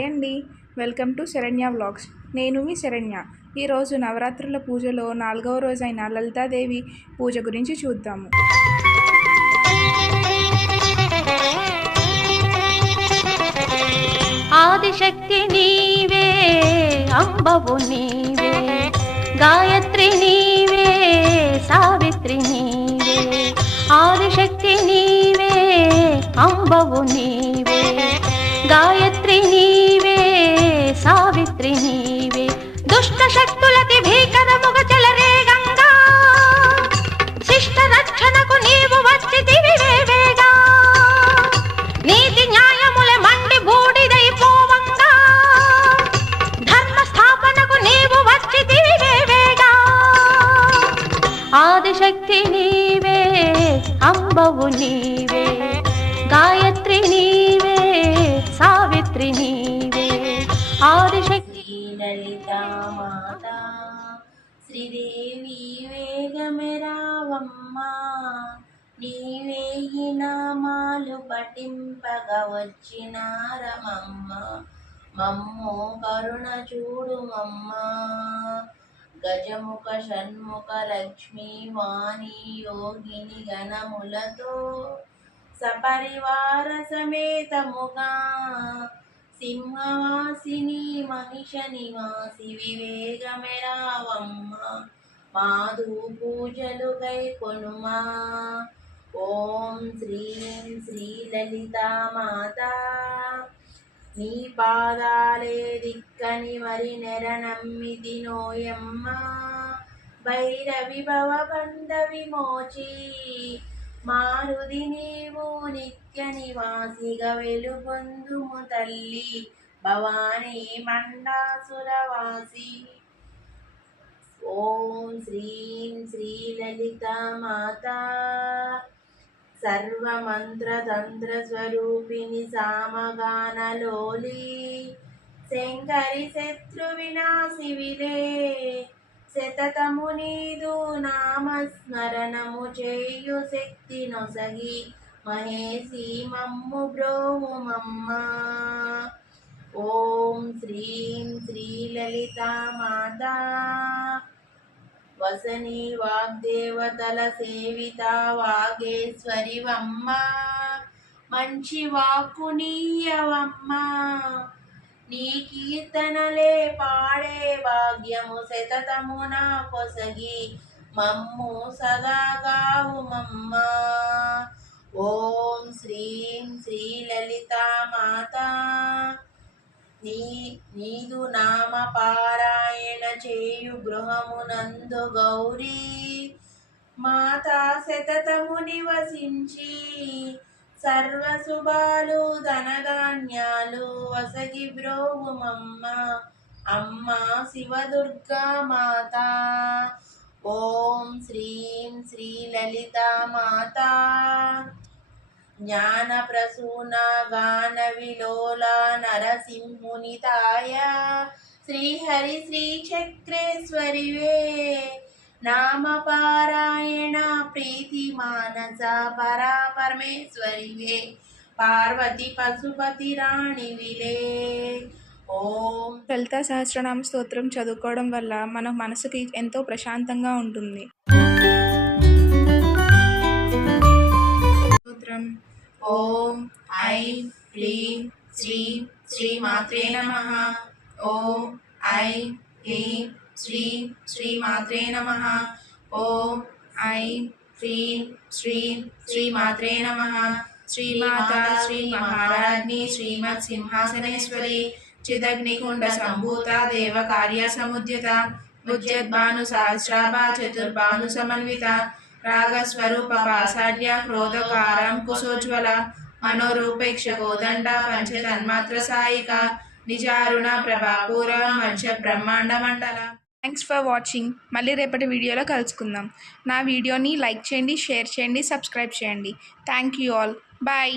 Hi అండి, welcome to Saranya vlogs. నేను మీ శరణ్య. ఈరోజు నవరాత్రుల పూజలో 4వ రోజైన లలితాదేవి పూజ గురించి చూద్దాము. ఆదిశక్తి నీవే, అంబవు నీవే, గాయత్రి నీవే, సావిత్రి నీవే. ఆదిశక్తి నీవే, అంబవు నీవే, గాయత్రి నీవే, సావిత్రి నీవే. దుష్ట శక్తులకి భీకరముగ చెలరేగంగా, శిష్ట రక్షణకు నీవు వచ్చితివి వేవేగా. నీతి న్యాయముల మండి బూడిదైపోవంగా, ధర్మ స్థాపనకు నీవు వచ్చితివి వేవేగా. ఆదిశక్తి నీవే, అంబవు నీవే, గాయత్రి నీవే, సావిత్రి నీవే. ఆదిశక్తి లలితా మాతా శ్రీదేవి వేగమెరావమ్మా, నీవేయి నామాలు పఠింపగా వచ్చినారమమ్మ. మమ్ము కరుణ చూడుమమ్మా. గజముఖ షణ్ముఖ లక్ష్మీ వాణి యోగిని గణములతో సపరివార సమేతముగా, సింహవాసిని మహిష నివాసి వివేగమెరావమ్మ. మాధు పూజలు గైకొనుమా. ఓం శ్రీం శ్రీ లలితా మాతా, నీ పాదాలే దిక్కని మరి నెరనమ్మిది నోయమ్మ. భైరవి భవ బంధ విమోచి, మారుది నీవు నిత్య నివాసిగా వెలుగొందుము తల్లి. భవానీ మండాసురవాసి. ఓం శ్రీం శ్రీ లలితా మాతా, సర్వమంత్రతంత్ర స్వరూపిణి సామగానలోలి, శంకరి శత్రు వినాశివిలే. శతతము నీదు నామస్మరణము చేయు శక్తి నొసగి, మహేసి మమ్ము బ్రోవుమమ్మ. ఓం శ్రీం శ్రీ లలితా మాతా, వసని వాగ్దేవతల సేవిత వాగేశ్వరివమ్మ. మంచి వాక్కు నీయవమ్మ, నీ కీర్తనలే పాడే భాగ్యము శతతమున కొసగి, మమ్ము సదాగావుమమ్మ. ఓం శ్రీం శ్రీ లలితా మాతా, నీదు నామ పారాయణ చేయు గృహమునందు గౌరీ మాతా శతతము నివసించి, సర్వశుభాలు ధనధాన్యాలు వసగి బ్రోవుమమ్మ. అమ్మ శివదుర్గా మాతా. ఓం శ్రీం శ్రీ లలితా మాతా, జ్ఞాన ప్రసూన గాన విలోల నరసింహునితాయ. శ్రీహరి శ్రీ చక్రేశ్వరివే, నామ పారాయణ ప్రీతి మానస పరా పరమేశ్వరివే. పార్వతి పశుపతి రాణివిలే. ఓం లలితా సహస్రనామ స్తోత్రం చదువుకోవడం వల్ల మన మనసుకి ఎంతో ప్రశాంతంగా ఉంటుంది. స్తోత్రం. ఓం ఐం హ్రీం శ్రీం శ్రీమాత్రే నమః. ఓం ఐం హ్రీం శ్రీం శ్రీమాత్రే నమః. ఓం ఐం హ్రీం శ్రీం శ్రీమాత్రే నమః. శ్రీమాత శ్రీ మహారాజ్ఞి శ్రీమత్ సింహాసనేశ్వరి, చిదగ్నికుండ సంభూత దేవ కార్య సముద్యత, ఉద్యద్భాను సహస్రాభా చతుర్భాను సమన్విత, రాగస్వరూప పాసాఢ్య క్రోధకారం కుశోజ్వల, మనోరూపేక్ష కోదండ పంచతన్మాత్ర సాయిక, నిజారుణ ప్రభాపూర మధ్య బ్రహ్మాండ మండల. Thanks for watching. మళ్ళీ రేపటి వీడియోలో కలుసుకుందాం. నా వీడియోని లైక్ చేయండి, షేర్ చేయండి, సబ్స్క్రైబ్ చేయండి. Thank you all. బాయ్.